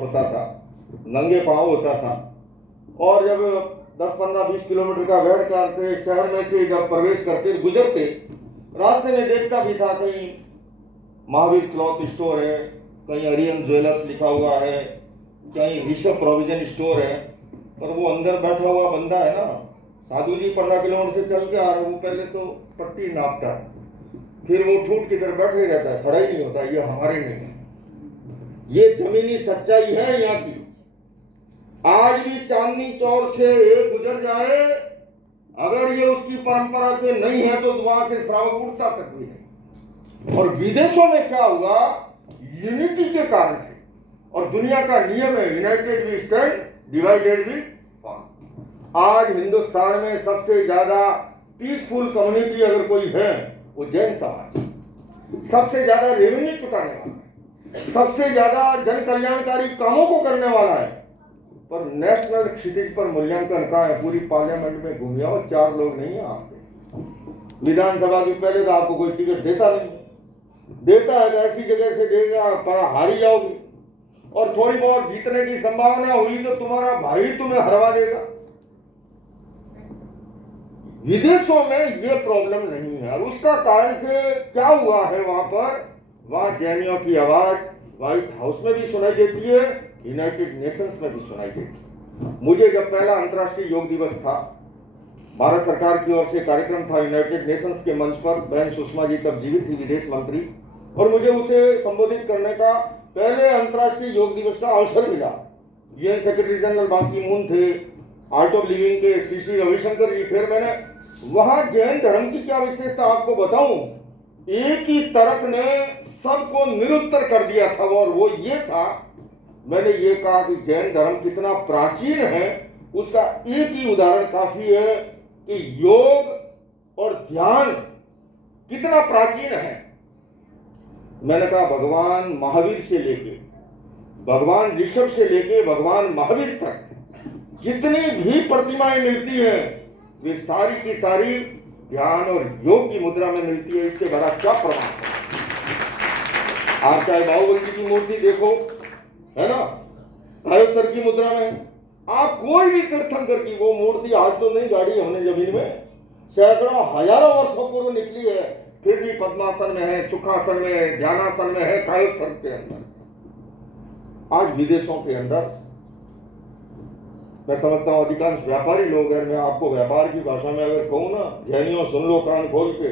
होता था, नंगे पाँव होता था। और जब 10, 15, 20 किलोमीटर का वेट करते शहर में से जब प्रवेश करते गुजरते, रास्ते में देखता भी था कहीं महावीर क्लॉथ स्टोर है, कहीं अरियन ज्वेलर्स लिखा हुआ है, कहीं ऋषभ प्रोविजन स्टोर है। पर वो अंदर बैठा हुआ बंदा है ना, साधु जी 15 किलोमीटर से चल के आ रहे, वो पहले तो पट्टी नापता है, फिर वो ठूट की तरह बैठे ही रहता है, खड़ा ही नहीं होता। ये हमारे नहीं है, ये जमीनी सच्चाई है यहाँ की। आज भी चांदनी चौक से एक गुजर जाए, अगर ये उसकी परंपरा के नहीं है तो वहां से श्रावक उठता तक भी नहीं। और विदेशों में क्या हुआ, यूनिटी के कारण से, और दुनिया का नियम है united we stand, divided we fall. आज हिंदुस्तान में सबसे ज्यादा पीसफुल कम्युनिटी अगर कोई है वो जैन समाज। सबसे ज्यादा रेवेन्यू चुकाने वाला है, सबसे ज्यादा जन कल्याणकारी कामों को करने वाला है। पर नेशनल क्षितिज पर मूल्यांकन कहाँ है? पूरी पार्लियामेंट में घूमिया और 4 लोग नहीं है आपके। विधानसभा के पहले तो आपको कोई टिकट देता नहीं, देता है तो ऐसी जगह से देगा पर हारी जाओगी, और थोड़ी बहुत जीतने की संभावना हुई तो तुम्हारा भाई तुम्हें हरवा देगा। विदेशों में ये प्रॉब्लम नहीं है, और उसका कारण से क्या हुआ है, वहां जैनियों की आवाज व्हाइट हाउस में भी सुनाई देती है, यूनाइटेड नेशंस में भी सुनाई देती है। मुझे जब पहला अंतर्राष्ट्रीय योग दिवस था, भारत सरकार की ओर से कार्यक्रम था यूनाइटेड नेशंस के मंच पर, बहन सुषमा जी तब जीवित थी, विदेश मंत्री, और मुझे उसे संबोधित करने का पहले अंतर्राष्ट्रीय योग दिवस का अवसर मिला। यूएन सेक्रेटरी जनरल बान की मून थे, आर्ट ऑफ लिविंग के श्री रविशंकर जी। फिर मैंने वहां जैन धर्म की क्या विशेषता आपको बताऊं, एक ही तर्क ने सबको निरुत्तर कर दिया था, और वो ये था, मैंने ये कहा कि जैन धर्म कितना प्राचीन है, उसका एक ही उदाहरण काफी है कि योग और ध्यान कितना प्राचीन है। मैंने कहा भगवान महावीर से लेके भगवान ऋषभ से लेके भगवान महावीर तक जितनी भी प्रतिमाएं मिलती हैं, वे सारी की सारी ध्यान और योग की मुद्रा में मिलती है। इससे बड़ा क्या प्रमाण है? आप चाहे बाहुबली जी की मूर्ति देखो, है ना, कायोस्तर की मुद्रा में है। आप कोई भी तीर्थंकर की वो मूर्ति आज तो नहीं गाड़ी हमने जमीन में, सैकड़ों हजारों वर्षों पूर्व निकली है, फिर भी पद्मासन में है, सुखासन में है, ध्यानासन में है, कायोस्तर के अंदर। आज विदेशों के अंदर मैं समझता हूं अधिकांश व्यापारी लोग हैं, मैं आपको व्यापार की भाषा में अगर कहूं ना, जैनियों सुन लो कान खोल के,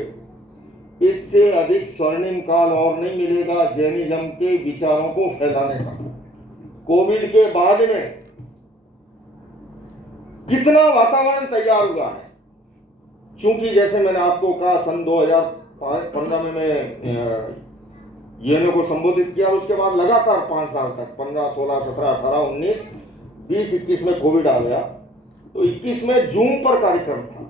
इससे अधिक स्वर्णिम काल और नहीं मिलेगा जैनिज्म के विचारों को फैलाने का। कोविड के बाद में कितना वातावरण तैयार हुआ है, क्योंकि जैसे मैंने आपको कहा सन 2015 में मैं यूएनओ को संबोधित किया, उसके बाद लगातार 5 साल तक 15, 16, 17, 18, 19, 20, 21 में कोविड आ गया, तो 21 में जूम पर कार्यक्रम था।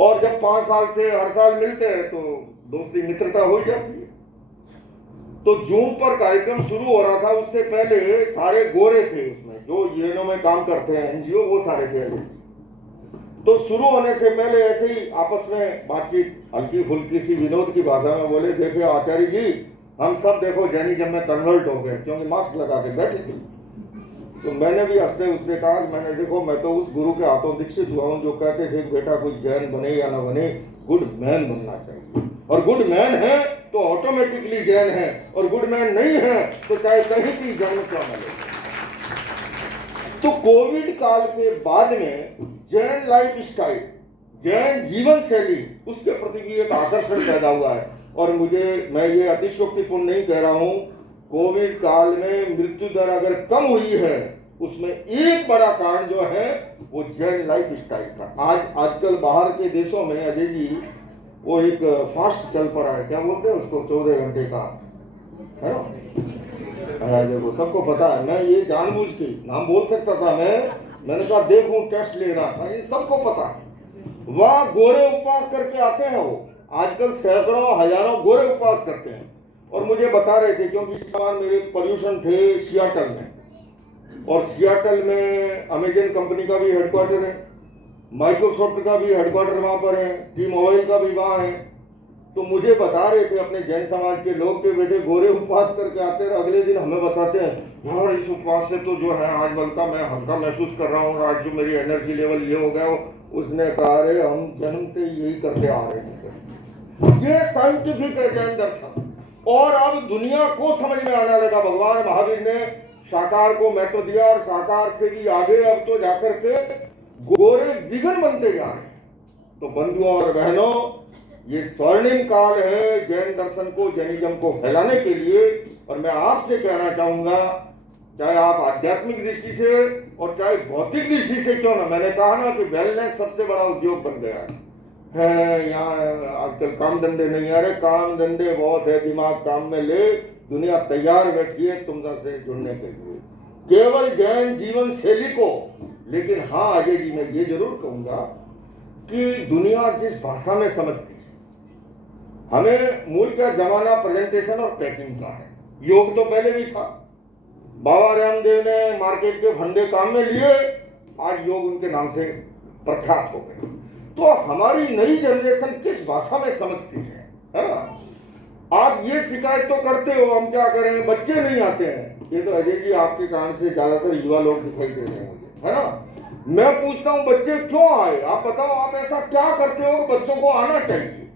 और जब 5 साल से हर साल मिलते हैं तो दोस्ती मित्रता हो जाती है। तो जूम पर कार्यक्रम शुरू हो रहा था, उससे पहले सारे गोरे थे उसमें, जो यूएनओ में काम करते हैं एनजीओ, वो सारे थे। तो शुरू होने से पहले ऐसे ही आपस में बातचीत हल्की फुल्की सी विनोद की भाषा में बोले, देखिए आचार्य जी, हम सब देखो जैनिज्म में कन्वर्ट हो गए, क्योंकि मास्क लगा के बैठे थे। तो मैंने भी हंसते उसने कहा, मैंने देखो मैं तो उस गुरु के हाथों दीक्षित हुआ हूं जो कहते थे बेटा कोई जैन बने या ना बने, गुड मैन बनना चाहिए, और गुड मैन है तो ऑटोमेटिकली जैन है, और गुड मैन नहीं है तो चाहे कहीं की जन्म क्यों न ले। तो कोविड काल के बाद में जैन लाइफ स्टाइल, जैन जीवन शैली, उसके प्रति भी एक आकर्षण पैदा हुआ है। और मैं ये अतिशयोक्तिपूर्ण नहीं कह रहा हूं, कोविड काल में मृत्यु दर अगर कम हुई है, उसमें एक बड़ा कारण जो है वो जैन लाइफ स्टाइल था। आजकल बाहर के देशों में अजय जी वो एक फास्ट चल पड़ा है, क्या बोलते हैं उसको, 14 घंटे का, है ना, देखो सबको पता है। मैं ये जानबूझ के नाम बोल सकता था, मैंने कहा देखूं टेस्ट ले रहा था, ये सबको पता है। वह गोरे उपवास करके आते हैं, वो आजकल सैकड़ों हजारों गोरे उपवास करते हैं। और मुझे बता रहे थे, क्योंकि इस समान मेरे पर्यूषण थे सियाटल में, और सियाटल में अमेजन कंपनी का भी हेडक्वार्टर है, माइक्रोसॉफ्ट का भी हेडक्वार्टर वहां पर है, टी मोबाइल का भी वहां है, तो मुझे बता रहे थे अपने जैन समाज के लोग के बेटे गोरे उपवास करके आते हैं, अगले दिन हमें बताते हैं यार इस उपवास से तो जो है आज बल्कि मैं हल्का महसूस कर रहा हूँ, आज जो मेरी एनर्जी लेवल ये हो गया। उसने कहा रे हम जन्मते यही करते आ रहे हैं। ये साइंटिफिक है जैन दर्शन। और अब दुनिया को समझ में आने लगा, भगवान महावीर ने साकार को महत्व दिया और साकार से भी आगे अब तो जाकर के गोरे विघन बनते जा रहे हैं। तो बंधुओं और बहनों, ये स्वर्णिम काल है जैन दर्शन को, जैनिज्म को फैलाने के लिए। और मैं आपसे कहना चाहूंगा, चाहे आप आध्यात्मिक दृष्टि से और चाहे भौतिक दृष्टि से क्यों ना, मैंने कहा ना कि वेलनेस सबसे बड़ा उद्योग बन गया है। यहाँ आजकल काम धंधे नहीं आ रहे, काम धंधे बहुत है, दिमाग काम में ले, दुनिया तैयार बैठी है तुमसे जुड़ने के लिए, केवल जैन जीवन शैली को। लेकिन हाँ अजय जी, मैं ये जरूर कहूंगा कि दुनिया जिस भाषा में समझती है, हमें मूल का जमाना प्रेजेंटेशन और पैकिंग का है। योग तो पहले भी था, बाबा रामदेव ने मार्केट के फंडे काम में लिए, आज योग उनके नाम से प्रख्यात हो गए। तो हमारी नई जनरेशन किस भाषा में समझती है ना? आप ये शिकायत तो करते हो, हम क्या करें, बच्चे नहीं आते हैं। ये तो अजय जी आपके कारण से ज्यादातर युवा लोग दिखाई दे रहे हैं मुझे, है ना? मैं पूछता हूं बच्चे क्यों आए, आप बताओ, आप ऐसा क्या करते हो कि बच्चों को आना चाहिए?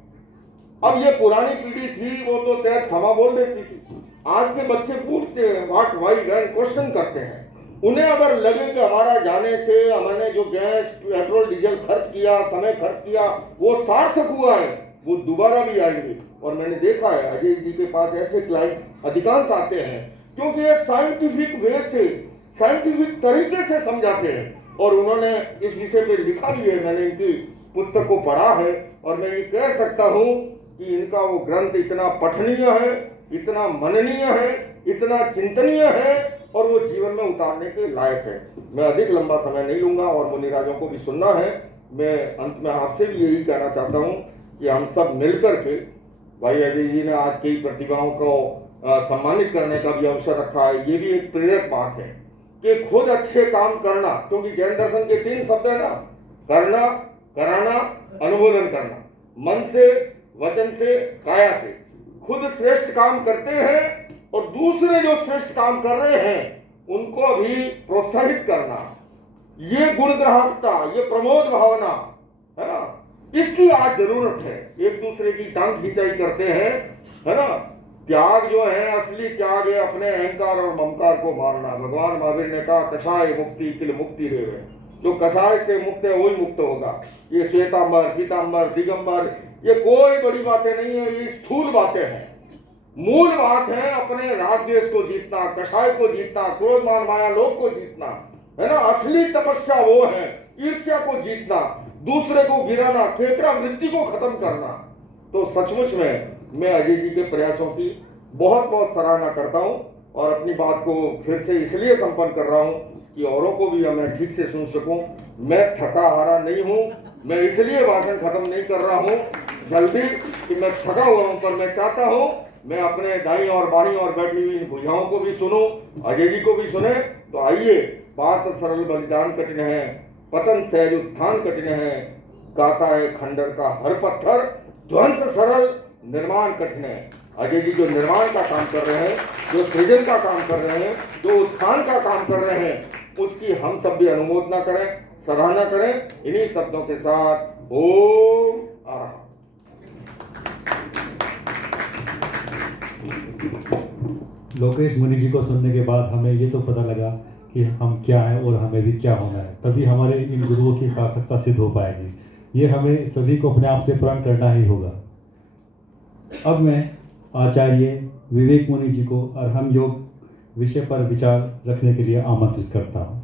अब ये पुरानी पीढ़ी थी, वो तो तहत खमा बोल देती थी। आज के बच्चे पूछते हैं, व्हाट वाई व्हेन, क्वेश्चन करते हैं। उन्हें अगर लगे कि हमारा जाने से हमने जो गैस पेट्रोल डीजल खर्च किया, समय खर्च किया, वो सार्थक हुआ है, वो दोबारा भी आएंगे। और मैंने देखा है अजय जी के पास ऐसे क्लाइंट अधिकांश आते हैं क्योंकि ये साइंटिफिक वे से, साइंटिफिक तरीके से समझाते हैं। और उन्होंने इस विषय पे लिखा भी है, मैंने इनकी पुस्तक को पढ़ा है। और मैं ये कह सकता हूँ कि इनका वो ग्रंथ इतना पठनीय है, इतना मननीय है, इतना चिंतनीय है और वो जीवन में उतारने के लायक है। मैं अधिक लंबा समय नहीं लूंगा और मुनिराजों को भी सुनना है। मैं अंत में आपसे भी यही कहना चाहता हूँ कि हम सब मिलकर के, भाई अजय जी ने आज कई प्रतिभाओं को सम्मानित करने का भी अवसर रखा है, ये भी एक प्रेरक बात है कि खुद अच्छे काम करना, क्योंकि जैन दर्शन के 3 शब्द है ना, करना, कराना, अनुमोदन करना। मन से, वचन से, काया से खुद श्रेष्ठ काम करते हैं और दूसरे जो श्रेष्ठ काम कर रहे हैं उनको भी प्रोत्साहित करना, ये गुणग्राहकता, ये प्रमोद भावना है ना, इसकी आज जरूरत है। एक दूसरे की टांग खिंचाई करते हैं, है ना। त्याग जो है, असली त्याग है अपने अहंकार और ममकार को मारना। भगवान महावीर ने कहा कषाय मुक्ति किल मुक्ति रेवे, जो कषाय से मुक्त है वही मुक्त होगा। ये श्वेतांबर, पीतांबर, दिगंबर, ये कोई बड़ी बातें नहीं है, ये स्थूल बातें हैं। मूल बात है अपने राग द्वेष को जीतना, कषाय को जीतना, क्रोध मान माया लोभ को जीतना, है ना। असली तपस्या वो है ईर्ष्या को जीतना, दूसरे को गिराना, केकड़ा वृत्ति को खत्म करना। तो सचमुच में मैं अजय जी के प्रयासों की बहुत बहुत सराहना करता हूं और अपनी बात को फिर से इसलिए संपन्न कर रहा हूं कि औरों को भी मैं ठीक से सुन सकूं। मैं थका हारा नहीं हूं, मैं इसलिए भाषण खत्म नहीं कर रहा हूं जल्दी कि मैं थका हुआ हूं, पर मैं चाहता हूं मैं अपने दाईं और बाईं और बैठी हुई इन भुजाओं को भी सुनूं, अजय जी को भी सुने। तो आइए, बात सरल बलिदान कठिन है, पतन सहज उत्थान कठिन है, गाता है खंडर का हर पत्थर, ध्वंस सरल निर्माण कठिन है। अजय जी जो निर्माण का काम कर रहे हैं, जो सृजन का काम कर रहे हैं, जो उत्थान का काम कर रहे हैं, उसकी हम सब भी अनुमोदना करें, सराहना करें। इन्हीं शब्दों के साथ ओम आराम। लोकेश मुनि जी को सुनने के बाद हमें ये तो पता लगा कि हम क्या हैं और हमें भी क्या होना है, तभी हमारे इन गुरुओं की सार्थकता सिद्ध हो पाएगी। ये हमें सभी को अपने आप से प्रण करना ही होगा। अब मैं आचार्य विवेक मुनि जी को अर्हम योग विषय पर विचार रखने के लिए आमंत्रित करता हूँ।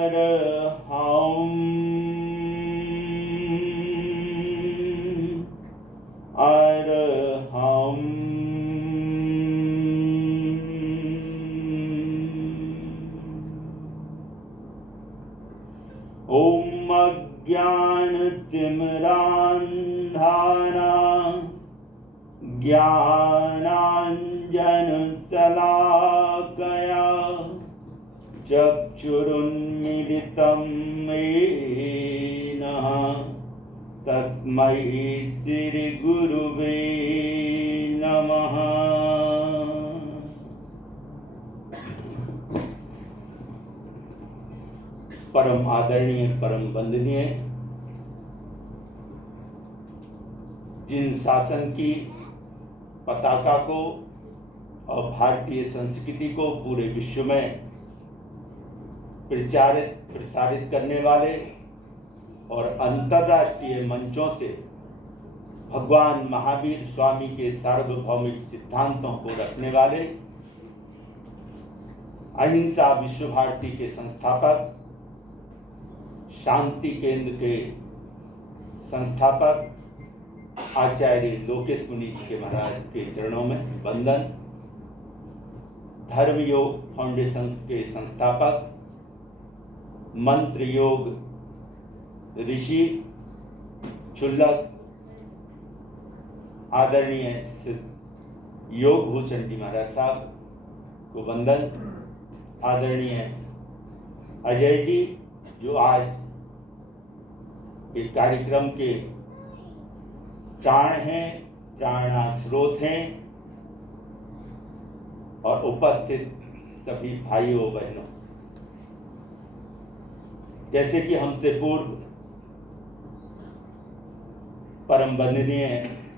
अरहं अरहं ॐ अज्ञानतिमिरान्धाना ज्ञानाञ्जनशलाकया चक्षुरुन्मीलितं येन तस्मै श्रीगुरुवे नमः। परम आदरणीय, परम वंदनीय, जिन शासन की पताका को और भारतीय संस्कृति को पूरे विश्व में प्रसारित करने वाले और अंतर्राष्ट्रीय मंचों से भगवान महावीर स्वामी के सार्वभौमिक सिद्धांतों को रखने वाले अहिंसा विश्व भारती के संस्थापक, शांति केंद्र के संस्थापक आचार्य लोकेश मुनि जी के महाराज के चरणों में वंदन। धर्म योग फाउंडेशन के संस्थापक, मंत्र योग ऋषि क्षुल्लक आदरणीय योग भूषण जी महाराज साहब को वंदन। आदरणीय अजय जी जो आज एक कार्यक्रम के प्राण हैं, प्राणा स्रोत हैं, और उपस्थित सभी भाइयों बहनों, जैसे कि हमसे पूर्व परम वंदनीय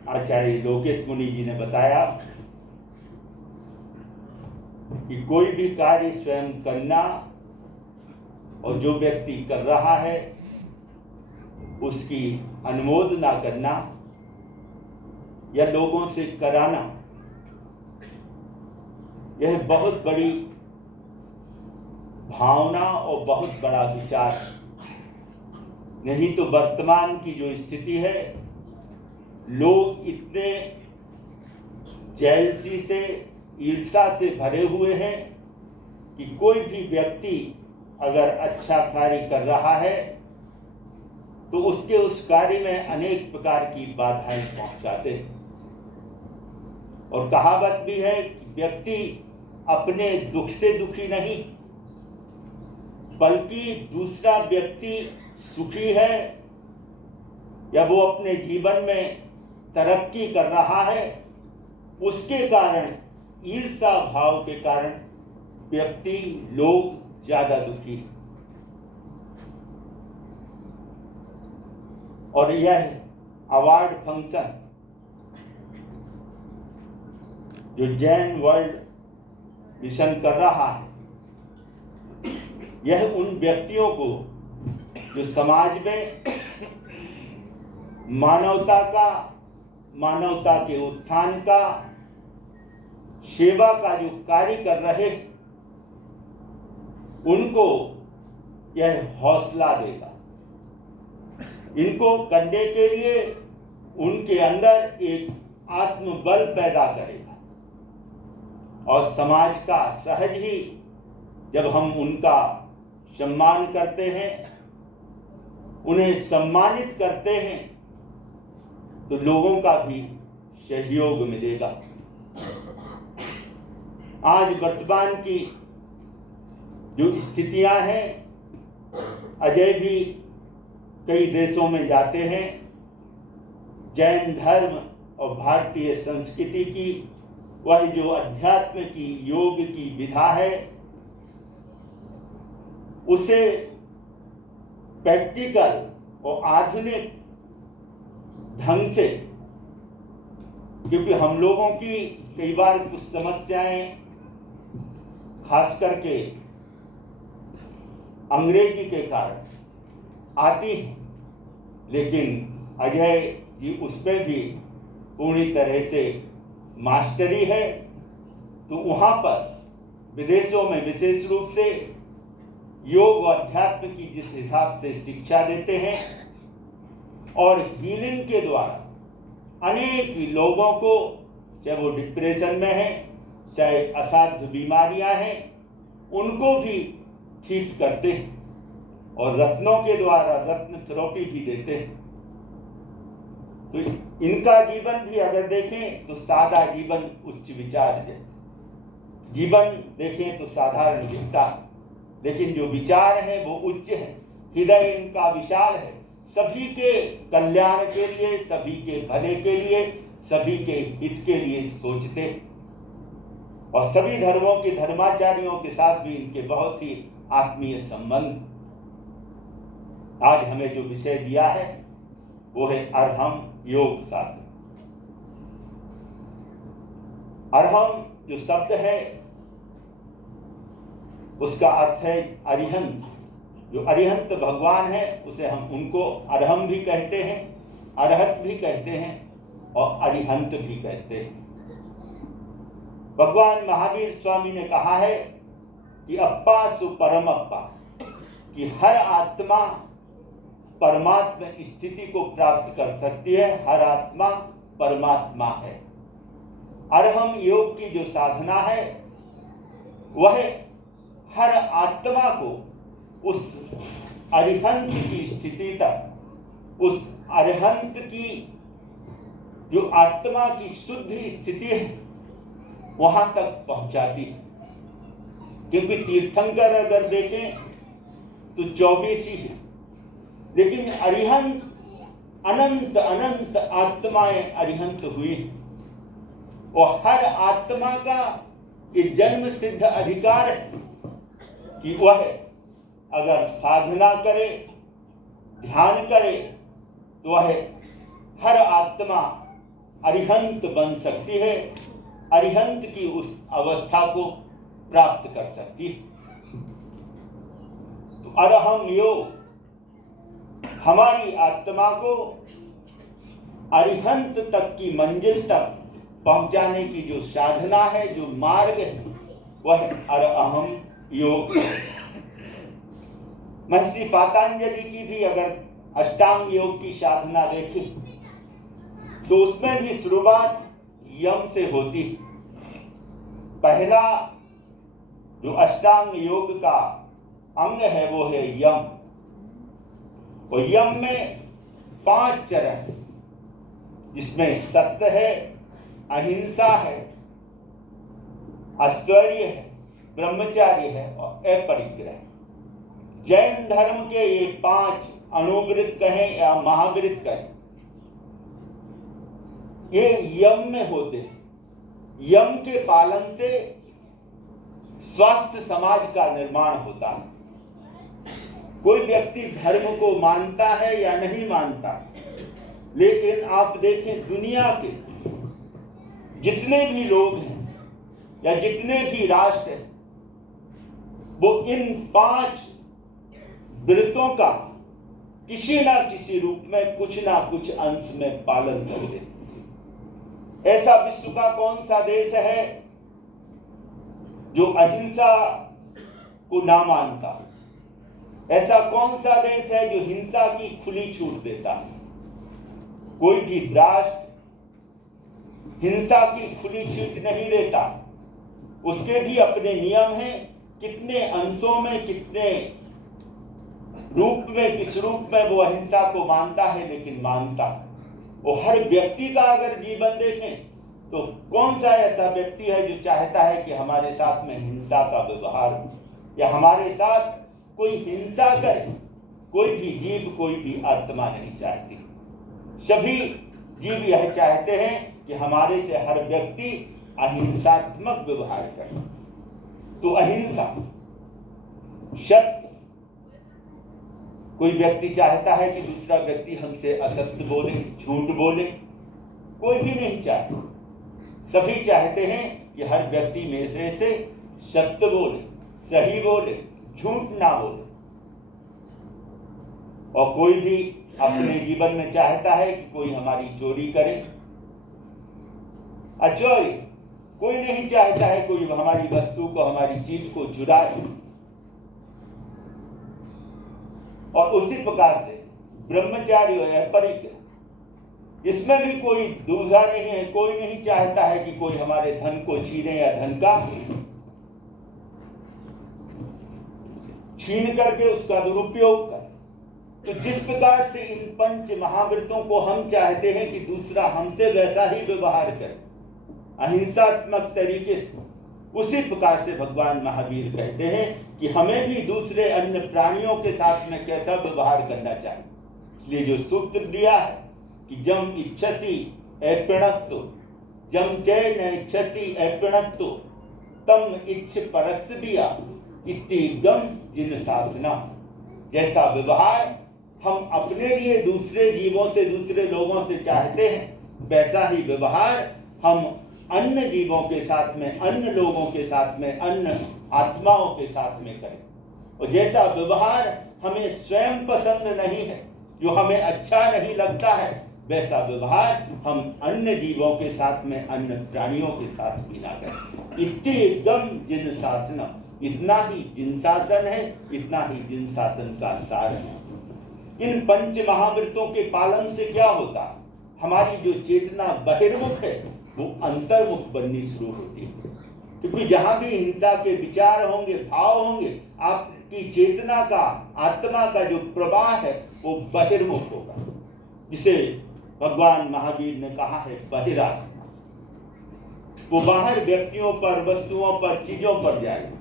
आचार्य लोकेश मुनि जी ने बताया कि कोई भी कार्य स्वयं करना और जो व्यक्ति कर रहा है उसकी अनुमोदना करना या लोगों से कराना, यह बहुत बड़ी भावना और बहुत बड़ा विचार है। नहीं तो वर्तमान की जो स्थिति है, लोग इतने जेलसी से, ईर्ष्या से भरे हुए हैं कि कोई भी व्यक्ति अगर अच्छा कार्य कर रहा है तो उसके उस कार्य में अनेक प्रकार की बाधाएं पहुंचाते हैं। और कहावत भी है कि व्यक्ति अपने दुख से दुखी नहीं, बल्कि दूसरा व्यक्ति सुखी है या वो अपने जीवन में तरक्की कर रहा है, उसके कारण, ईर्ष्या भाव के कारण व्यक्ति, लोग ज्यादा दुखी है। और यह अवार्ड फंक्शन जो जैन वर्ल्ड मिशन कर रहा है, यह उन व्यक्तियों को जो समाज में मानवता के उत्थान का, सेवा का जो कार्य कर रहे, उनको यह हौसला देगा। इनको करने के लिए उनके अंदर एक आत्मबल पैदा करेगा। और समाज का सहज ही जब हम उनका सम्मान करते हैं, उन्हें सम्मानित करते हैं, तो लोगों का भी सहयोग मिलेगा। आज वर्तमान की जो स्थितियां हैं, अजय भी कई देशों में जाते हैं, जैन धर्म और भारतीय संस्कृति की वह जो अध्यात्म की, योग की विधा है, उसे प्रैक्टिकल और आधुनिक ढंग से, क्योंकि हम लोगों की कई बार कुछ समस्याएं खास करके अंग्रेजी के कारण आती है, लेकिन अजय जी उसमें भी पूरी तरह से मास्टरी है। तो वहाँ पर विदेशों में विशेष रूप से योग और अध्यात्म की जिस हिसाब से शिक्षा देते हैं और हीलिंग के द्वारा अनेक लोगों को, चाहे वो डिप्रेशन में हैं, चाहे असाध्य बीमारियां हैं, उनको भी ठीक करते हैं और रत्नों के द्वारा रत्न थेरेपी भी देते हैं। तो इनका जीवन भी अगर देखें तो सादा जीवन, उच्च विचार है। जीवन देखें तो साधारण दिखता है, लेकिन जो विचार है वो उच्च है। हृदय इनका विशाल है, सभी के कल्याण के लिए, सभी के भले के लिए, सभी के हित के लिए सोचते हैं। और सभी धर्मों के धर्माचार्यों के साथ भी इनके बहुत ही आत्मीय संबंध। आज हमें जो विषय दिया है वो है अरहम योग साधन। अरहम जो शब्द है उसका अर्थ है अरिहंत। जो अरिहंत भगवान है उसे हम उनको अरहम भी कहते हैं, अरहत भी कहते हैं और अरिहंत भी कहते हैं। भगवान महावीर स्वामी ने कहा है कि अप्पा सु परम अप्पा, कि हर आत्मा परमात्मा स्थिति को प्राप्त कर सकती है, हर आत्मा परमात्मा है। अरहम योग की जो साधना है वह हर आत्मा को उस अरिहंत की स्थिति तक, उस अरिहंत की जो आत्मा की शुद्ध स्थिति है वहां तक पहुंचाती है। क्योंकि तीर्थंकर अगर देखें तो 24 ही है, लेकिन अरिहंत अनंत अनंत आत्माएं अरिहंत हुई और हर आत्मा का ये जन्म सिद्ध अधिकार है कि वह अगर साधना करे, ध्यान करे, तो वह हर आत्मा अरिहंत बन सकती है, अरिहंत की उस अवस्था को प्राप्त कर सकती है। तो अरहम योग हमारी आत्मा को अरिहंत तक की मंजिल तक पहुंचाने की जो साधना है, जो मार्ग है, वह अरहम योग है। महर्षि पातंजलि की भी अगर अष्टांग योग की साधना देखें तो उसमें भी शुरुआत यम से होती है। पहला जो अष्टांग योग का अंग है वो है यम। और यम में 5 चरण, जिसमें सत्य है, अहिंसा है, आश्चर्य है, ब्रह्मचार्य है और अपरिग्रह। जैन धर्म के ये 5 अनुवृत्त कहें या महावृत्त कहें, ये यम में होते हैं। यम के पालन से स्वस्थ समाज का निर्माण होता है। कोई व्यक्ति धर्म को मानता है या नहीं मानता, लेकिन आप देखें दुनिया के जितने भी लोग हैं या जितने भी राष्ट्र हैं, वो इन 5 व्रतों का किसी ना किसी रूप में कुछ ना कुछ अंश में पालन करते हैं। ऐसा विश्व का कौन सा देश है जो अहिंसा को ना मानता? ऐसा कौन सा देश है जो हिंसा की खुली छूट देता है? कोई भी राष्ट्र हिंसा की खुली छूट नहीं देता। उसके भी अपने नियम हैं, कितने अंशों में, कितने रूप में, किस रूप में वो अहिंसा को मानता है, लेकिन मानता। और हर व्यक्ति का अगर जीवन देखें तो कौन सा ऐसा व्यक्ति है जो चाहता है कि हमारे साथ में हिंसा का व्यवहार हो या हमारे साथ कोई हिंसा करे? कोई भी जीव, कोई भी आत्मा नहीं चाहती। सभी जीव यह चाहते हैं कि हमारे से हर व्यक्ति अहिंसात्मक व्यवहार करे। तो अहिंसा, सत्य। कोई व्यक्ति चाहता है कि दूसरा व्यक्ति हमसे असत्य बोले, झूठ बोले? कोई भी नहीं चाहता। सभी चाहते हैं कि हर व्यक्ति में से सत्य बोले, सही बोले, झूठ ना बोले। और कोई भी अपने जीवन में चाहता है कि कोई हमारी चोरी करे, अचोरी। कोई नहीं चाहता है कोई हमारी वस्तु को, हमारी चीज को चुराए। और उसी प्रकार से ब्रह्मचारी और अपरिग्रह, इसमें भी कोई दूसरा नहीं है। कोई नहीं चाहता है कि कोई हमारे धन को छीने या धन का छीन करके उसका दुरुपयोग करे। तो जिस प्रकार से इन पंच महाव्रतों को हम चाहते हैं कि दूसरा हमसे वैसा ही व्यवहार करे, अहिंसात्मक तरीके से, उसी प्रकार से भगवान महावीर कहते हैं कि हमें भी दूसरे अन्य प्राणियों के साथ में कैसा व्यवहार करना चाहिए। इसलिए जो सूत्र दिया है कि जम इच्छसी अपृणत्तो, जम चय न इच्छसी अपृणत्तो, तम इच्छ परस्बिया इति गम जिन शासना। जैसा व्यवहार हम अपने लिए दूसरे जीवों से, दूसरे लोगों से चाहते हैं, वैसा ही व्यवहार हम अन्य जीवों के साथ में, अन्य लोगों के साथ में, अन्य आत्माओं के साथ में करें। और जैसा व्यवहार हमें स्वयं पसंद नहीं है, जो हमें अच्छा नहीं लगता है, वैसा व्यवहार हम अन्य जीवों के साथ में, अन्य प्राणियों के साथ भी ना करें। इति एकदम जिन शासन, इतना ही जिन शासन है, इतना ही जिन शासन का सार है। इन पंच महाव्रतों के पालन से क्या होता है? हमारी जो चेतना बहिर्मुख है वो अंतर्मुख बननी शुरू होती है। क्योंकि जहां भी हिंसा के विचार होंगे, भाव होंगे, आपकी चेतना का, आत्मा का जो प्रवाह है वो बहिर्मुख होगा, जिसे भगवान महावीर ने कहा है बहिरात्मा। वो बाहर व्यक्तियों पर, वस्तुओं पर, चीजों पर जाएगा।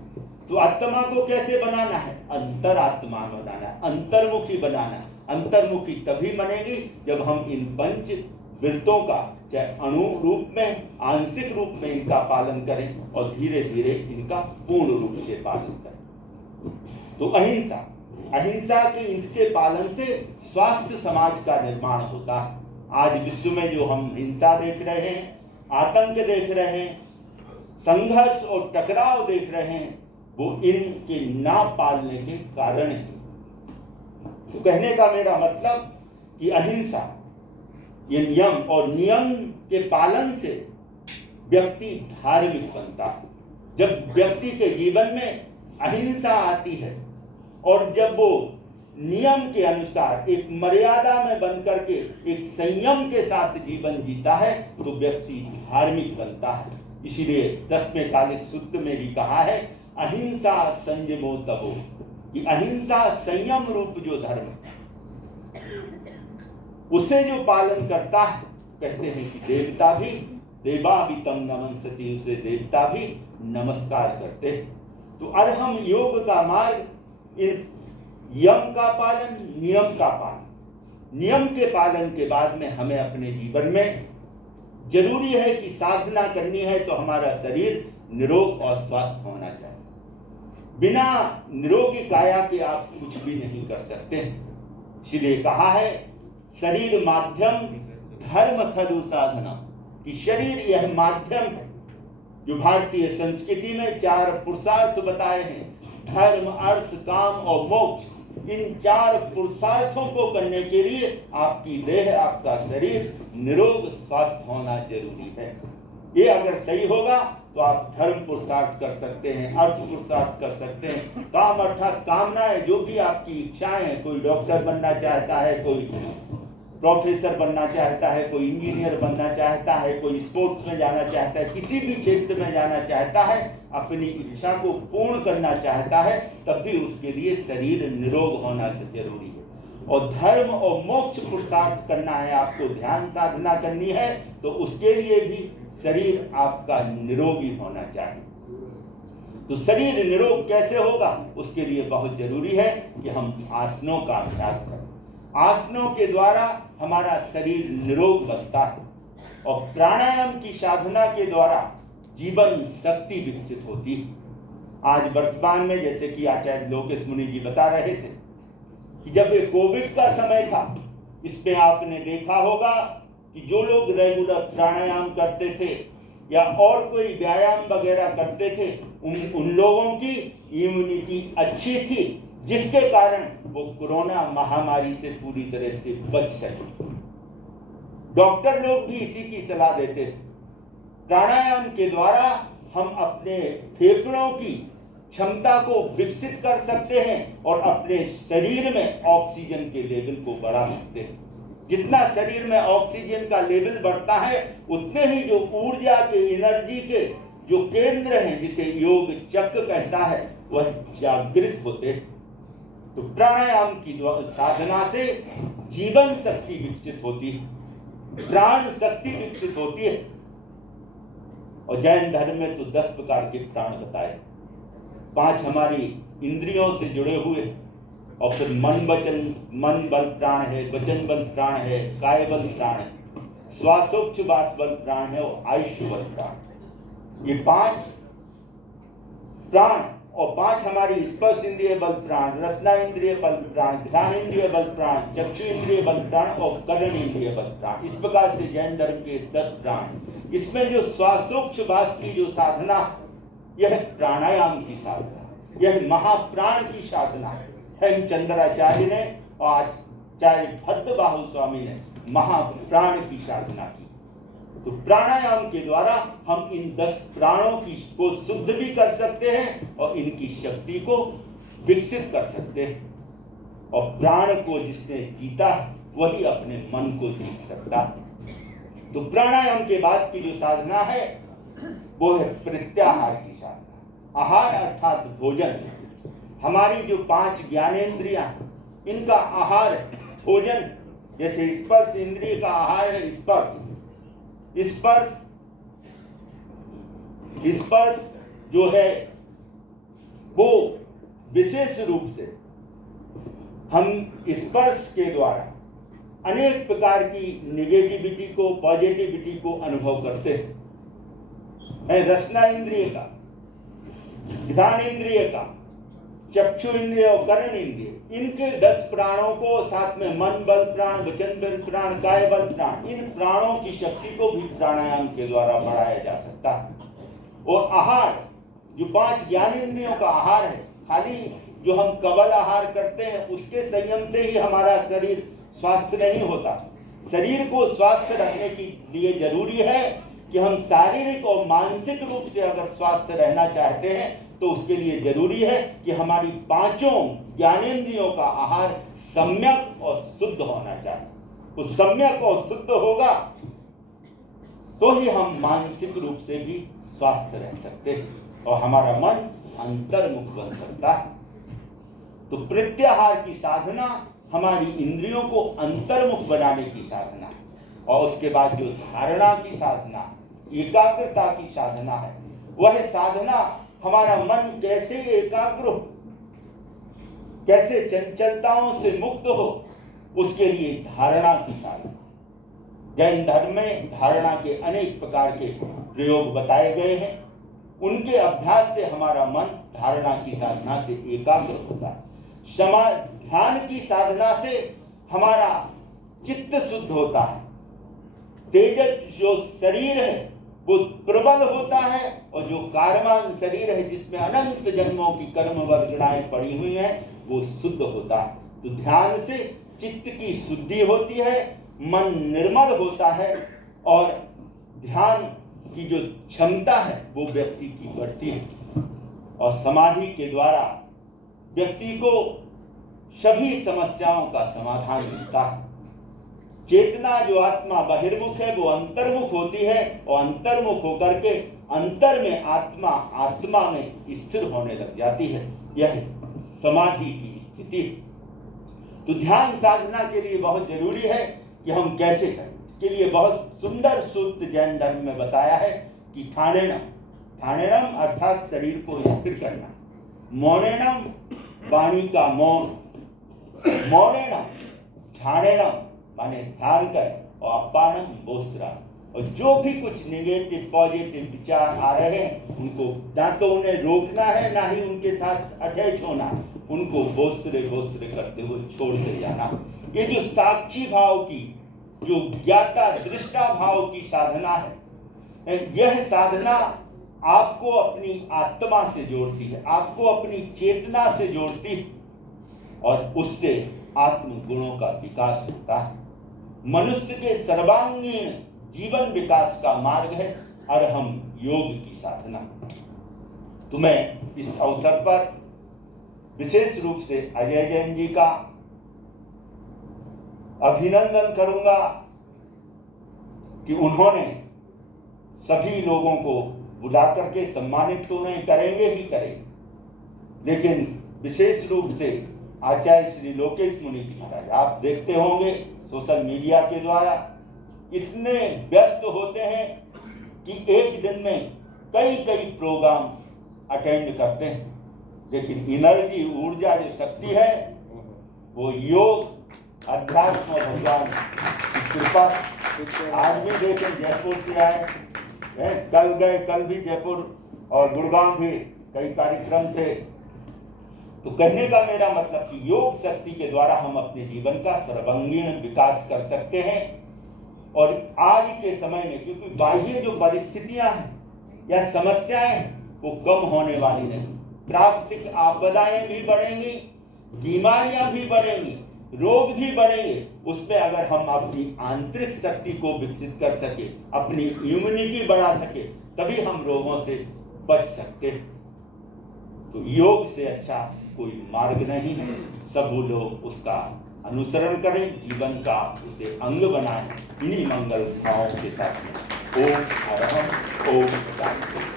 तो आत्मा को कैसे बनाना है? अंतरात्मा बनाना है, अंतर्मुखी बनाना है। अंतर्मुखी तभी बनेगी जब हम इन पंच वृत्तों का, चाहे अणु रूप में, आंशिक रूप में इनका पालन करें और धीरे धीरे इनका पूर्ण रूप से पालन करें। तो अहिंसा, अहिंसा के इसके पालन से स्वास्थ्य समाज का निर्माण होता है। आज विश्व में जो हम हिंसा देख रहे हैं, आतंक देख रहे हैं, संघर्ष और टकराव देख रहे हैं, वो इनके ना पालने के कारण है। तो कहने का मेरा मतलब कि अहिंसा, ये नियम और नियम के पालन से व्यक्ति धार्मिक बनता है। जब व्यक्ति के जीवन में अहिंसा आती है और जब वो नियम के अनुसार एक मर्यादा में बन करके एक संयम के साथ जीवन जीता है, तो व्यक्ति धार्मिक बनता है। इसीलिए 10वें कालिक सूत्र में भी कहा है अहिंसा संयमो तपो, कि अहिंसा संयम रूप जो धर्म है उसे जो पालन करता है, कहते हैं कि देवता भी, देवा भी तम नमस्ते, उसे देवता भी नमस्कार करते हैं। तो अर्हम योग का मार्ग, यम का पालन, नियम का पालन। नियम के पालन के बाद में हमें अपने जीवन में जरूरी है कि साधना करनी है, तो हमारा शरीर निरोग और स्वस्थ होना चाहिए। बिना निरोगी काया के आप कुछ भी नहीं कर सकते। इसलिए कहा है शरीर माध्यम धर्म खदु साधना, कि शरीर यह माध्यम है। जो भारतीय संस्कृति में 4 पुरुषार्थ बताए हैं, धर्म, अर्थ, काम और मोक्ष, इन 4 पुरुषार्थों को करने के लिए आपकी देह, आपका शरीर निरोग स्वस्थ होना जरूरी है। ये अगर सही होगा तो आप धर्म पुरुषार्थ कर सकते हैं, अर्थ पुरुषार्थ कर सकते हैं, काम अर्थात कामनाएं, जो भी आपकी इच्छाएं हैं। कोई डॉक्टर बनना चाहता है, कोई प्रोफेसर बनना चाहता है, कोई इंजीनियर बनना चाहता है, कोई स्पोर्ट्स में जाना चाहता है, किसी भी क्षेत्र में जाना चाहता है, अपनी इच्छा को पूर्ण करना चाहता है, तब भी उसके लिए शरीर निरोग होना जरूरी है। और धर्म और मोक्ष पुरुषार्थ करना है, आपको ध्यान साधना करनी है, तो उसके लिए भी शरीर आपका निरोगी होना चाहिए। तो शरीर निरोग कैसे होगा? उसके लिए बहुत जरूरी है कि हम आसनों का अभ्यास करें। आसनों के द्वारा हमारा शरीर निरोग बनता है और प्राणायाम की साधना के द्वारा जीवन शक्ति विकसित होती है। आज वर्तमान में, जैसे कि आचार्य लोकेश मुनि जी बता रहे थे, कि जब ये कोविड का समय था, इसमें आपने देखा होगा कि जो लोग रेगुलर प्राणायाम करते थे या और कोई व्यायाम वगैरह करते थे, उन लोगों की इम्यूनिटी अच्छी थी, जिसके कारण वो कोरोना महामारी से पूरी तरह से बच सके। डॉक्टर लोग भी इसी की सलाह देते थे। प्राणायाम के द्वारा हम अपने फेफड़ों की क्षमता को विकसित कर सकते हैं और अपने शरीर में ऑक्सीजन के लेवल को बढ़ा सकते हैं। जितना शरीर में ऑक्सीजन का लेवल बढ़ता है उतने ही जो ऊर्जा के, एनर्जी के जो केंद्र हैं, जिसे योग चक्र कहता है, वह जागृत होते हैं। तो प्राणायाम की साधना से जीवन शक्ति विकसित होती है, प्राण शक्ति विकसित होती है। और जैन धर्म में तो 10 प्रकार के प्राण बताए, 5 हमारी इंद्रियों से जुड़े हुए, और फिर मन बल प्राण है, वचन बल प्राण है, काय बल प्राण है, श्वासोच्छ्वास बल प्राण है और आयुष्य बल प्राण। ये 5 प्राण और 5 हमारी स्पर्श इंद्रिय बल प्राण, रसना इंद्रिय बल प्राण, ध्यान इंद्रिय बल प्राण, चक्षु इंद्रिय बल प्राण और कर्ण इंद्रिय बल प्राण। इस प्रकार से जैन धर्म के 10 प्राण। इसमें जो श्वासोच्छ्वास की जो साधना, यह प्राणायाम की साधना, यह महाप्राण की साधना है। हेमचंद्राचार्य ने और आचार्य भद्रबाहु स्वामी ने महाप्राण की साधना की। तो प्राणायाम के द्वारा हम इन 10 प्राणों को शुद्ध भी कर सकते हैं और इनकी शक्ति को विकसित कर सकते हैं। और प्राण को जिसने जीता वही अपने मन को जीत सकता है। तो प्राणायाम के बाद की जो साधना है वो है प्रत्याहार की साधना। आहार अर्थात भोजन। हमारी जो 5 ज्ञानेंद्रियां, इनका आहार भोजन, जैसे स्पर्श इंद्रिय का आहार है स्पर्श जो है वो विशेष रूप से हम स्पर्श के द्वारा अनेक प्रकार की निगेटिविटी को, पॉजिटिविटी को अनुभव करते हैं। रसना इंद्रिय का, ध्यान इंद्रिय का, चक्षु इंद्रिय और कर्ण इंद्रिय, इनके 10 प्राणों को साथ में मन बल प्राण, वचन बल प्राण, काय बल प्राण, इन प्राणों की शक्ति को भी प्राणायाम के द्वारा बढ़ाया जा सकता है। और आहार, जो 5 ज्ञानेंद्रियों का आहार है, खाली जो हम कबल आहार करते हैं उसके संयम से ही हमारा शरीर स्वस्थ नहीं होता। शरीर को स्वस्थ रखने के लिए जरूरी है कि हम शारीरिक और मानसिक रूप से अगर स्वस्थ रहना चाहते हैं तो उसके लिए जरूरी है कि हमारी 5 ज्ञानेंद्रियों का आहार सम्यक और शुद्ध होना चाहिए। वो सम्यक और शुद्ध होगा तो ही हम मानसिक रूप से भी स्वस्थ रह सकते हैं और हमारा मन अंतर्मुख बन सकता है। तो प्रत्याहार की साधना हमारी इंद्रियों को अंतर्मुख बनाने की साधना, और उसके बाद जो धारणा की साधना, एकाग्रता की साधना है, वह साधना हमारा मन कैसे एकाग्र हो, कैसे चंचलताओं से मुक्त हो, उसके लिए धारणा की साधना। जैन धर्म में धारणा के अनेक प्रकार के प्रयोग बताए गए हैं। उनके अभ्यास से हमारा मन धारणा की साधना से एकाग्र होता है। ध्यान की साधना से हमारा चित्त शुद्ध होता है। तेजस जो शरीर है वो प्रबल होता है, और जो कार्यमान शरीर है जिसमें अनंत जन्मों की कर्म वर्गणाएं पड़ी हुई हैं वो शुद्ध होता है। तो ध्यान से चित्त की शुद्धि होती है, मन निर्मल होता है, और ध्यान की जो क्षमता है वो व्यक्ति की बढ़ती है। और समाधि के द्वारा व्यक्ति को सभी समस्याओं का समाधान मिलता है। चेतना जो आत्मा बहिर्मुख है वो अंतर्मुख होती है, और अंतर्मुख होकर के अंतर में आत्मा में स्थिर होने लग जाती है। यह समाधि की स्थिति। तो ध्यान साधना के लिए बहुत जरूरी है कि हम कैसे करें। इसके लिए बहुत सुंदर सूत्र जैन धर्म में बताया है कि ठाणेनम अर्थात शरीर को स्थिर करना, मौनेनम वाणी का मौन, मौनेनम झाड़ेनम माने ध्यान करें, और अपानम बोसरा, और जो भी कुछ नेगेटिव पॉजिटिव विचार आ रहे हैं उनको ना तो उन्हें रोकना है ना ही उनके साथ अटैच होना, उनको बोसरे करते हुए छोड़ते जाना। ये जो साक्षी भाव की, जो ज्ञाता दृष्टा भाव की साधना है, यह साधना आपको अपनी आत्मा से जोड़ती है, आपको अपनी चेतना से जोड़ती है, और उससे आत्म गुणों का विकास होता है। मनुष्य के सर्वांगीण जीवन विकास का मार्ग है अरहम योग की साधना। तो मैं इस अवसर पर विशेष रूप से अजय जैन जी का अभिनंदन करूंगा कि उन्होंने सभी लोगों को बुला करके सम्मानित तो नहीं करेंगे ही करेंगे, लेकिन विशेष रूप से आचार्य श्री लोकेश मुनि जी महाराज, आप देखते होंगे सोशल मीडिया के द्वारा इतने व्यस्त होते हैं कि एक दिन में कई कई प्रोग्राम अटेंड करते हैं, लेकिन एनर्जी, ऊर्जा, जो शक्ति है वो योग, अध्यात्म और भगवान की कृपा। आज भी देखें जयपुर से आए, कल गए, कल भी जयपुर और गुड़गांव भी कई कार्यक्रम थे। तो कहने का मेरा मतलब कि योग शक्ति के द्वारा हम अपने जीवन का सर्वांगीण विकास कर सकते हैं। और आज के समय में क्योंकि बाह्य जो परिस्थितियां हैं या समस्याएं हैं वो कम होने वाली नहीं, प्राकृतिक आपदाएं भी बढ़ेंगी, बीमारियां भी बढ़ेंगी, रोग भी बढ़ेंगे। उसमें अगर हम अपनी आंतरिक शक्ति को विकसित कर सके, अपनी इम्यूनिटी बढ़ा सके, तभी हम रोगों से बच सकते हैं। तो योग से अच्छा कोई मार्ग नहीं है, सब लोग उसका अनुसरण करें, जीवन का उसे अंग बनाएं। इन्हीं मंगल भावों के साथ ओम अरहम ओम शांति।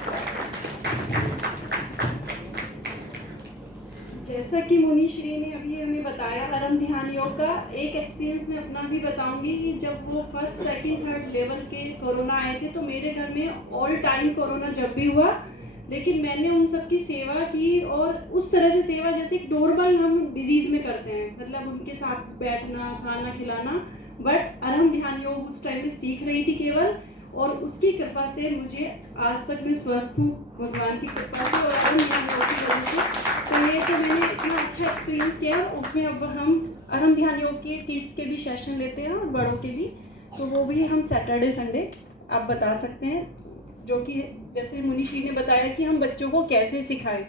जैसा कि मुनि श्री ने अभी हमें बताया अरहम ध्यान योग का, एक एक्सपीरियंस मैं अपना भी बताऊंगी कि जब वो फर्स्ट सेकंड थर्ड लेवल के कोरोना आए थे तो मेरे घर में ऑल टाइम कोरोना जब भी हुआ, लेकिन मैंने उन सब की सेवा की, और उस तरह से सेवा जैसे एक नॉर्मल हम डिजीज़ में करते हैं, मतलब उनके साथ बैठना, खाना खिलाना। बट अरहम ध्यान योग उस टाइम में सीख रही थी केवल, और उसकी कृपा से मुझे आज तक मैं स्वस्थ हूँ, भगवान की कृपा से और अरहम ध्यान योग की वजह से। तो ये तो मैंने इतना अच्छा एक्सपीरियंस किया। उसमें अब हम अरहम ध्यान योग के किड्स के भी सेशन लेते हैं और बड़ों के भी, तो वो भी हम सैटरडे संडे आप बता सकते हैं, जो कि जैसे मुनि श्री ने बताया कि हम बच्चों को कैसे सिखाएं।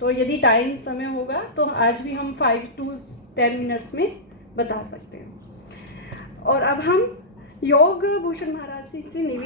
तो यदि टाइम समय होगा तो आज भी हम 5 to 10 मिनट्स में बता सकते हैं। और अब हम योग भूषण महाराज से निवेदन